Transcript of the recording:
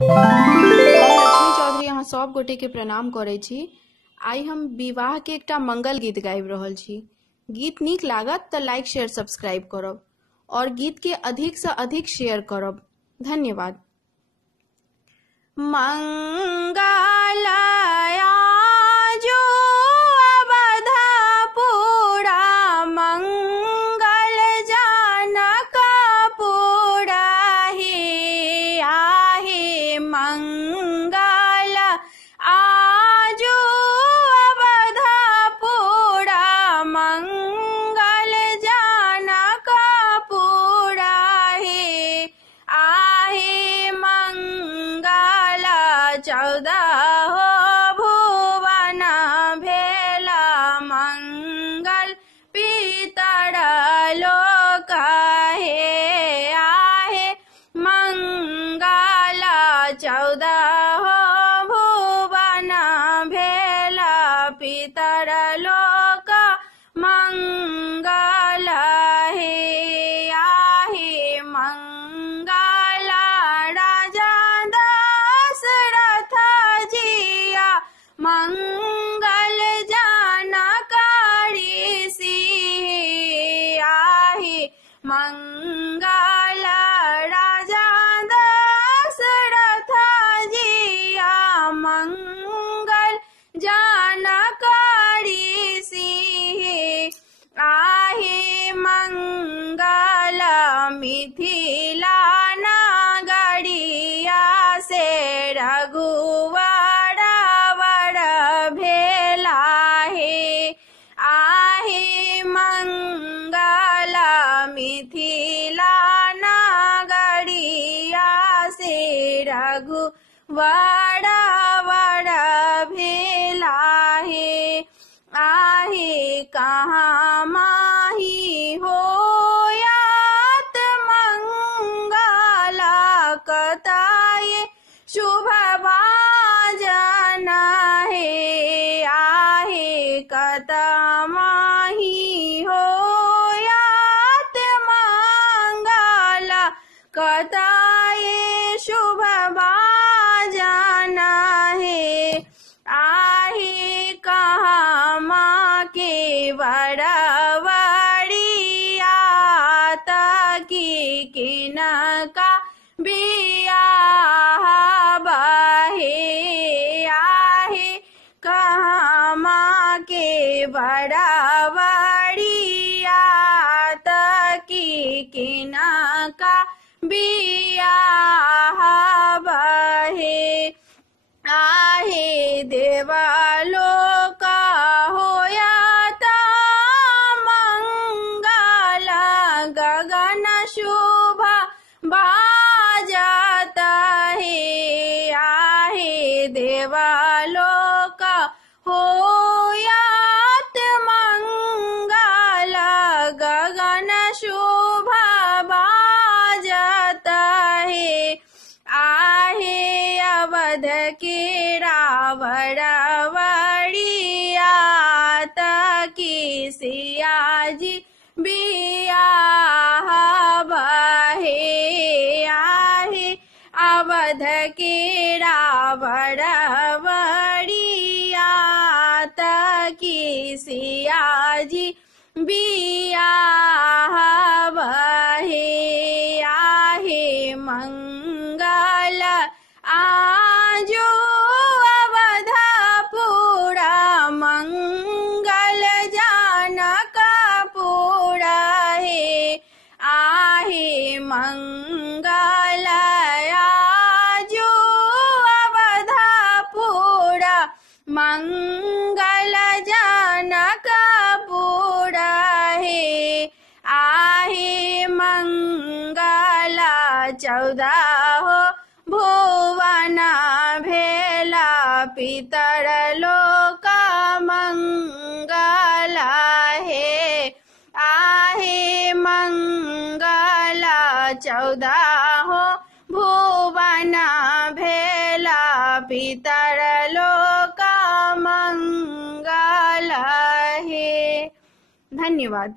हम लक्ष्मी चौधरी अहाँ सब गोटे के प्रणाम करै छी। आई हम विवाह के एकटा मंगल गीत गाबि रहल छी। गीत नीक लागत तऽ लाइक शेयर सब्सक्राइब करब और गीत के अधिक से अधिक शेयर करब। धन्यवाद। मंगलया जो अवधपुरा मंगल जनकपुरा हे आहे मंगल आजो अवधपुरा मंगल जनकपुरा हे आहे मंगल 14 भुवन भेला मंगल पितर लोक हे आहे मंगल 14 भुवन भेला पितर लोक मंगल हे आहे मंगल राजा दशरथ जिया मंगल जानकारी सिंह आहे मंगल राजा दशरथ जिया मंगल जानकारी सिंह आहे मंगल मिथिला नगरिया से रघुवर वर भेला हे आहे मंगल मिथिला नगरिया से रघुवर वर भेला हे आहे कहाँ माही होयात मंगल कताये शुभ बाजन हे आहे कता माही होयात मंगल कताये शुभ बाजन हे आहे कहाँ माँ के वरवरिया तकी किनका बियाह बहे आहे कहाँ माँ के वरवरिया तकी किनका बियाह बहे आहे देवलोक होयाता मंगल गगन शुभ बाजत हे आहे देवलोक होयात मंगल गगन शुभ बाजत हे आहे अवध के रावरवरिया तकी सियाजी बियाह बहे आहे अवध के रावरवरिया तकी सियाजी बियाह बहे आहे मंगल आजो अवधपुरा मंगल जनकपुरा हे आहे मंगल आजो अवधपुरा मंगल जनकपुरा हे आहे मंगल 14 भुवन भेला पितर लोक मंगल हे आहे मंगल 14 भुवन भेला पितर लोक मंगल हे। धन्यवाद।